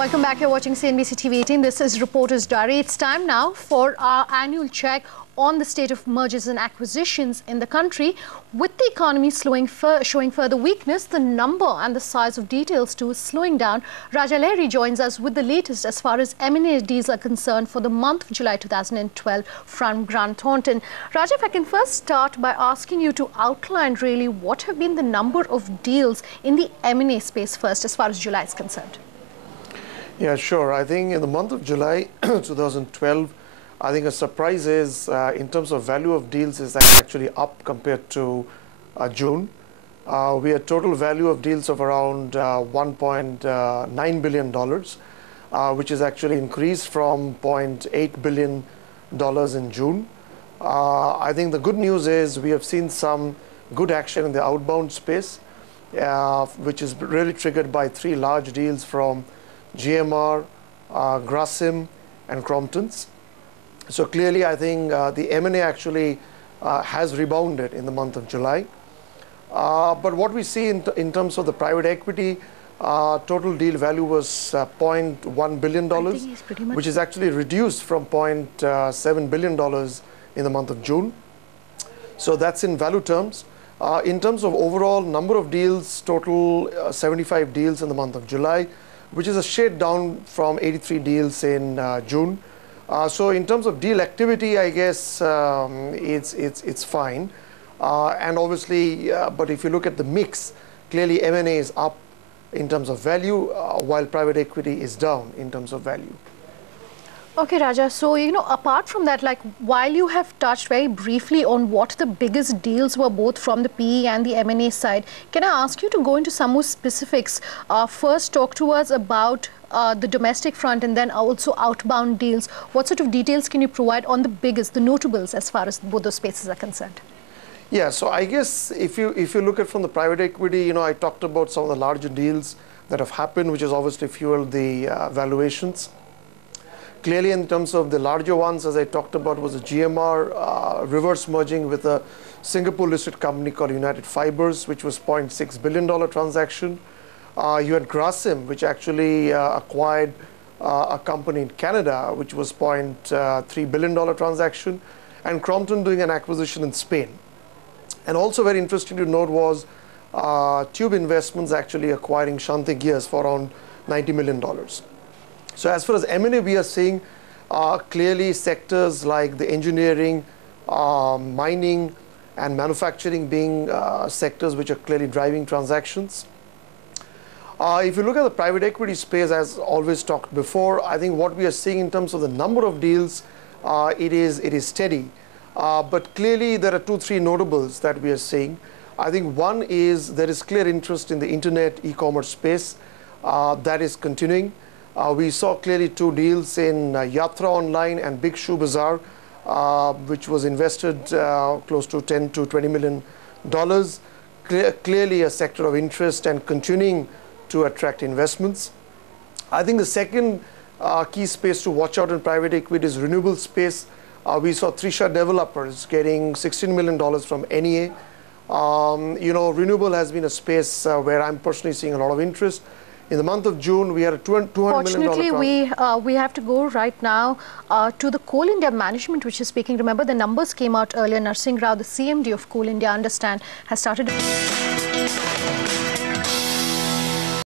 Welcome back. You're watching CNBC TV 18. This is Reporter's Diary. It's time now for our annual check on the state of mergers and acquisitions in the country. With the economy showing further weakness, the number and the size of details too is slowing down. Lahiri joins us with the latest as far as M&A deals are concerned for the month of July 2012 from Thornton. Raja, if I can first start by asking you to outline really what have been the number of deals in the M&A space first as far as July is concerned. Yeah, sure. I think in the month of July 2012, I think a surprise is in terms of value of deals is actually up compared to June. We had total value of deals of around $1.9 billion, which is actually increased from $0.8 billion in June. I think the good news is we have seen some good action in the outbound space, which is really triggered by three large deals from GMR, Grasim, and Crompton's. So clearly, I think the M&A actually has rebounded in the month of July. But what we see in terms of the private equity, total deal value was $0.1 billion, which is actually reduced from $0.7 billion in the month of June. So that's in value terms. In terms of overall number of deals, total 75 deals in the month of July, which is a shade down from 83 deals in June. So in terms of deal activity, I guess it's fine. And obviously, but if you look at the mix, clearly M&A is up in terms of value, while private equity is down in terms of value. Okay, Raja. So, apart from that, like while you have touched very briefly on what the biggest deals were both from the PE and the M&A side, can I ask you to go into some more specifics? First, talk to us about the domestic front and then also outbound deals. What sort of details can you provide on the biggest, the notables, as far as both those spaces are concerned? Yeah, so I guess if you look at from the private equity, I talked about some of the larger deals that have happened, which has obviously fueled the valuations. Clearly, in terms of the larger ones, as I talked about, was a GMR reverse merging with a Singapore-listed company called United Fibers, which was $0.6 billion transaction. You had Grasim, which actually acquired a company in Canada, which was $0.3 billion transaction, and Crompton doing an acquisition in Spain. And also very interesting to note was Tube Investments actually acquiring Shanti Gears for around $90 million. So as far as M&A, we are seeing clearly sectors like the engineering, mining, and manufacturing being sectors which are clearly driving transactions. If you look at the private equity space, as always talked before, I think what we are seeing in terms of the number of deals, it is steady. But clearly, there are three notables that we are seeing. I think one is there is clear interest in the internet e-commerce space that is continuing. We saw clearly two deals in Yatra Online and Big Shoe Bazaar, which was invested close to $10 to $20 million. Clearly a sector of interest and continuing to attract investments. I think the second key space to watch out in private equity is renewable space. We saw Trisha Developers getting $16 million from NEA. Renewable has been a space where I'm personally seeing a lot of interest. In the month of June, we had a $200 million. Fortunately, we have to go right now to the Coal India management, which is speaking. Remember, the numbers came out earlier. Narsingh Rao, the CMD of Coal India, I understand, has started